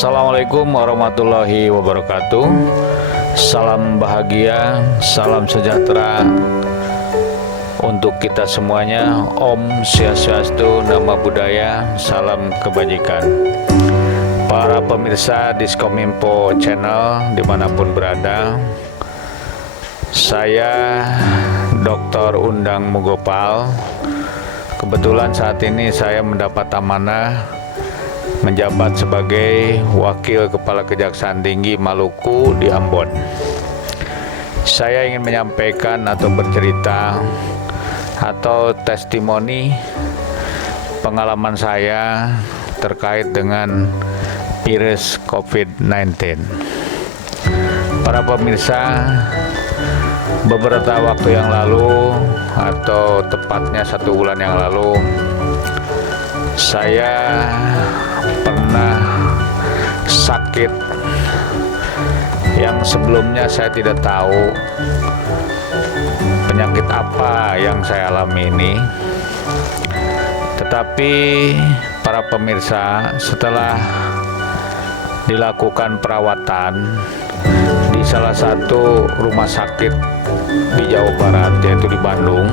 Assalamualaikum warahmatullahi wabarakatuh. Salam bahagia, salam sejahtera untuk kita semuanya. Om Swastiastu, Namo Buddhaya, salam kebajikan. Para pemirsa Diskominfo Channel dimanapun berada, saya Dr. Undang Mugopal. Kebetulan saat ini saya mendapat amanah menjabat sebagai Wakil Kepala Kejaksaan Tinggi Maluku di Ambon. Saya ingin menyampaikan atau bercerita atau testimoni pengalaman saya terkait dengan virus COVID-19. Para pemirsa, beberapa waktu yang lalu atau tepatnya 1 bulan yang lalu, saya pernah sakit yang sebelumnya saya tidak tahu penyakit apa yang saya alami ini. Tetapi para pemirsa, setelah dilakukan perawatan di salah satu rumah sakit di Jawa Barat, yaitu di Bandung,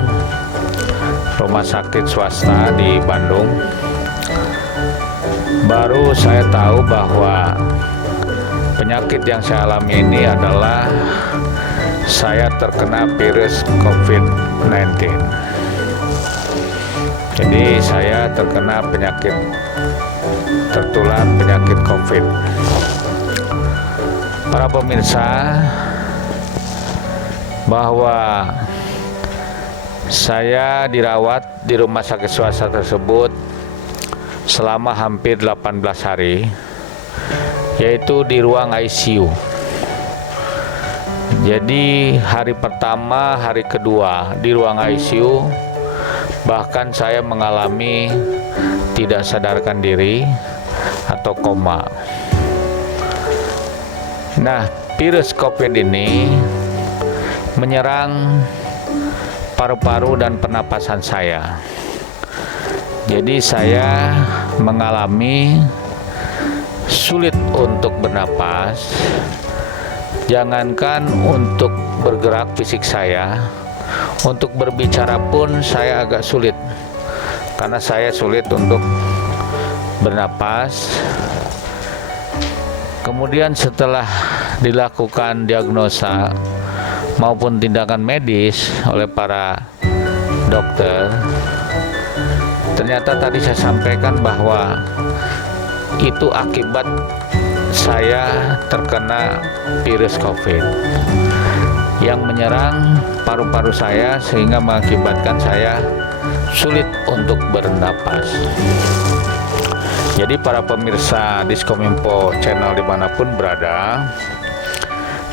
rumah sakit swasta di Bandung, baru saya tahu bahwa penyakit yang saya alami ini adalah saya terkena virus COVID-19. Jadi saya terkena tertular penyakit COVID. Para pemirsa, bahwa saya dirawat di rumah sakit swasta tersebut selama hampir 18 hari, yaitu di ruang ICU. Jadi hari pertama, hari kedua di ruang ICU, bahkan saya mengalami tidak sadarkan diri atau koma. Nah, virus COVID ini menyerang paru-paru dan pernapasan saya. Jadi saya mengalami sulit untuk bernapas, jangankan untuk bergerak fisik saya, untuk berbicara pun saya agak sulit, karena saya sulit untuk bernapas. Kemudian setelah dilakukan diagnosa maupun tindakan medis oleh para dokter, ternyata tadi saya sampaikan bahwa itu akibat saya terkena virus COVID yang menyerang paru-paru saya sehingga mengakibatkan saya sulit untuk bernapas. Jadi para pemirsa Diskominfo Channel dimanapun berada,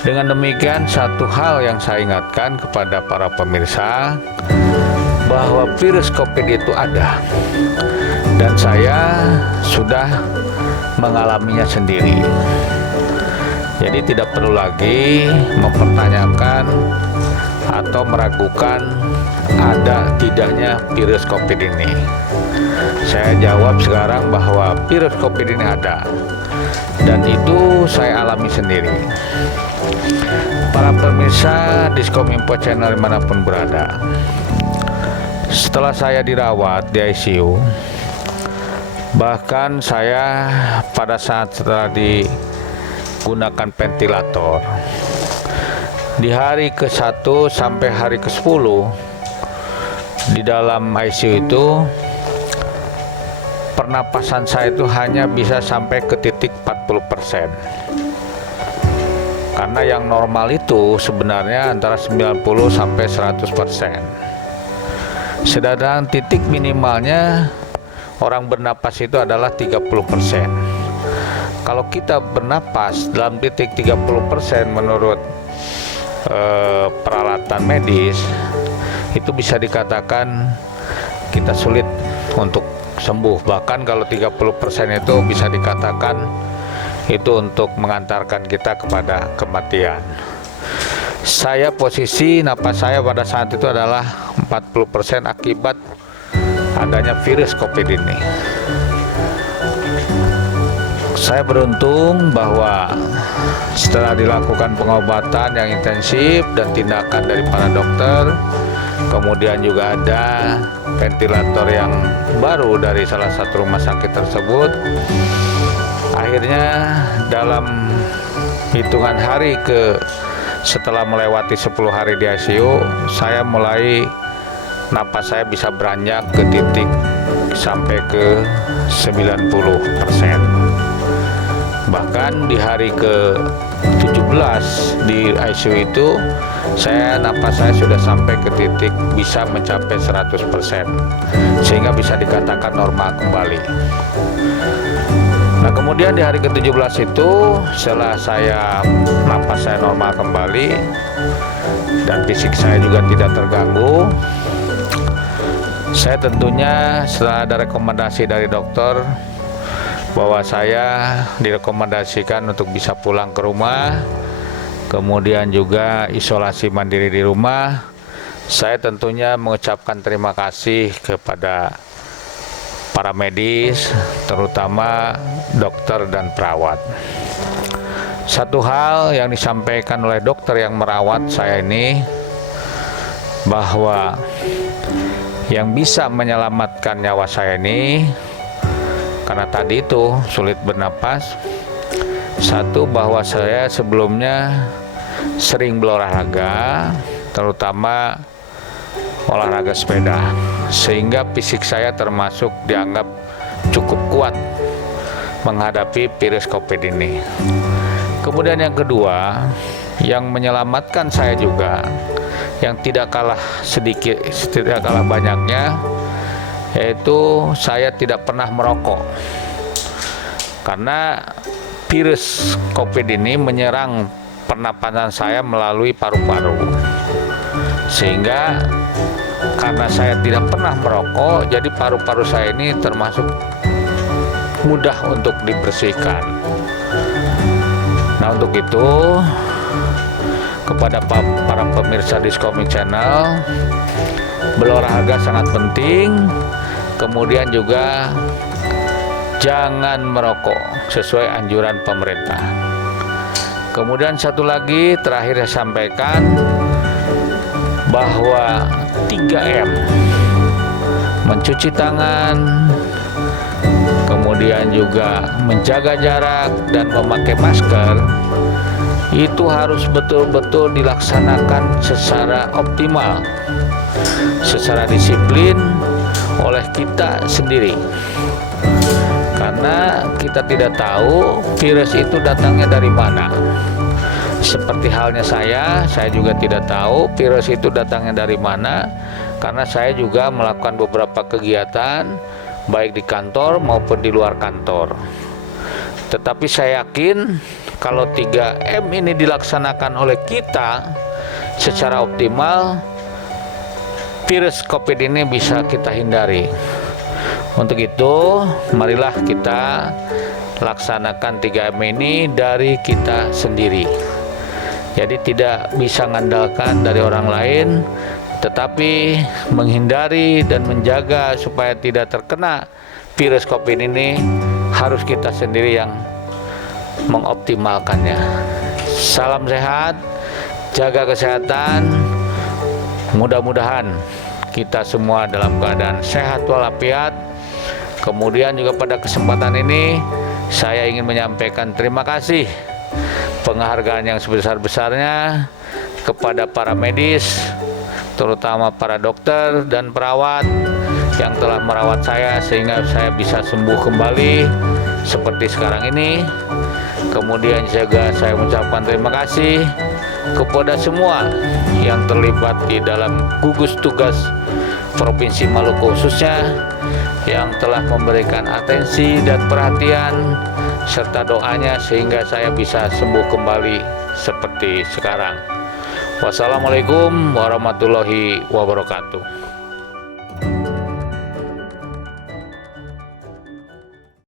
dengan demikian satu hal yang saya ingatkan kepada para pemirsa, bahwa virus COVID itu ada dan saya sudah mengalaminya sendiri. Jadi tidak perlu lagi mempertanyakan atau meragukan ada tidaknya virus COVID ini. Saya jawab sekarang bahwa virus COVID ini ada dan itu saya alami sendiri. Para pemirsa Diskominfo Channel dimanapun berada, setelah saya dirawat di ICU, bahkan saya pada saat setelah digunakan ventilator, di hari ke-1 sampai hari ke-10 di dalam ICU itu, pernapasan saya itu hanya bisa sampai ke titik 40%. Karena yang normal itu sebenarnya antara 90 sampai 100%. Sedangkan titik minimalnya orang bernapas itu adalah 30%. Kalau kita bernapas dalam titik 30% menurut peralatan medis, itu bisa dikatakan kita sulit untuk sembuh. Bahkan kalau 30% itu bisa dikatakan itu untuk mengantarkan kita kepada kematian. Saya posisi napas saya pada saat itu adalah 40% akibat adanya virus COVID ini. Saya beruntung bahwa setelah dilakukan pengobatan yang intensif dan tindakan dari para dokter, kemudian juga ada ventilator yang baru dari salah satu rumah sakit tersebut, akhirnya dalam hitungan hari setelah melewati 10 hari di ICU, saya mulai napas saya bisa beranjak ke titik sampai ke 90%. Bahkan di hari ke-17 di ICU itu, napas saya sudah sampai ke titik bisa mencapai 100%, sehingga bisa dikatakan normal kembali. Nah, kemudian di hari ke-17 itu, setelah napas saya normal kembali dan fisik saya juga tidak terganggu, saya tentunya setelah ada rekomendasi dari dokter bahwa saya direkomendasikan untuk bisa pulang ke rumah, kemudian juga isolasi mandiri di rumah, saya tentunya mengucapkan terima kasih kepada para medis, terutama dokter dan perawat. Satu hal yang disampaikan oleh dokter yang merawat saya ini, bahwa yang bisa menyelamatkan nyawa saya ini, karena tadi itu sulit bernapas, satu, bahwa saya sebelumnya sering berolahraga, terutama olahraga sepeda, sehingga fisik saya termasuk dianggap cukup kuat menghadapi virus COVID ini. Kemudian yang kedua, yang menyelamatkan saya juga, yang tidak kalah banyaknya, yaitu saya tidak pernah merokok. Karena virus COVID ini menyerang pernapasan saya melalui paru-paru, sehingga karena saya tidak pernah merokok, jadi paru-paru saya ini termasuk mudah untuk dibersihkan. Nah, untuk itu kepada para pemirsa Diskomik Channel, berolahraga sangat penting, kemudian juga jangan merokok sesuai anjuran pemerintah. Kemudian satu lagi terakhir saya sampaikan bahwa 3M, mencuci tangan, kemudian juga menjaga jarak dan memakai masker, itu harus betul-betul dilaksanakan secara optimal, secara disiplin oleh kita sendiri. Karena kita tidak tahu virus itu datangnya dari mana. Seperti halnya saya juga tidak tahu virus itu datangnya dari mana, karena saya juga melakukan beberapa kegiatan baik di kantor maupun di luar kantor. Tetapi saya yakin kalau 3M ini dilaksanakan oleh kita secara optimal, virus COVID ini bisa kita hindari. Untuk itu, marilah kita laksanakan 3M ini dari kita sendiri. Jadi tidak bisa mengandalkan dari orang lain, tetapi menghindari dan menjaga supaya tidak terkena virus COVID ini harus kita sendiri yang mengoptimalkannya. Salam sehat, jaga kesehatan, mudah-mudahan kita semua dalam keadaan sehat walafiat. Kemudian juga pada kesempatan ini saya ingin menyampaikan terima kasih, penghargaan yang sebesar-besarnya kepada para medis, terutama para dokter dan perawat yang telah merawat saya sehingga saya bisa sembuh kembali seperti sekarang ini. Kemudian juga saya mengucapkan terima kasih kepada semua yang terlibat di dalam gugus tugas Provinsi Maluku khususnya, yang telah memberikan atensi dan perhatian serta doanya sehingga saya bisa sembuh kembali seperti sekarang. Wassalamualaikum warahmatullahi wabarakatuh.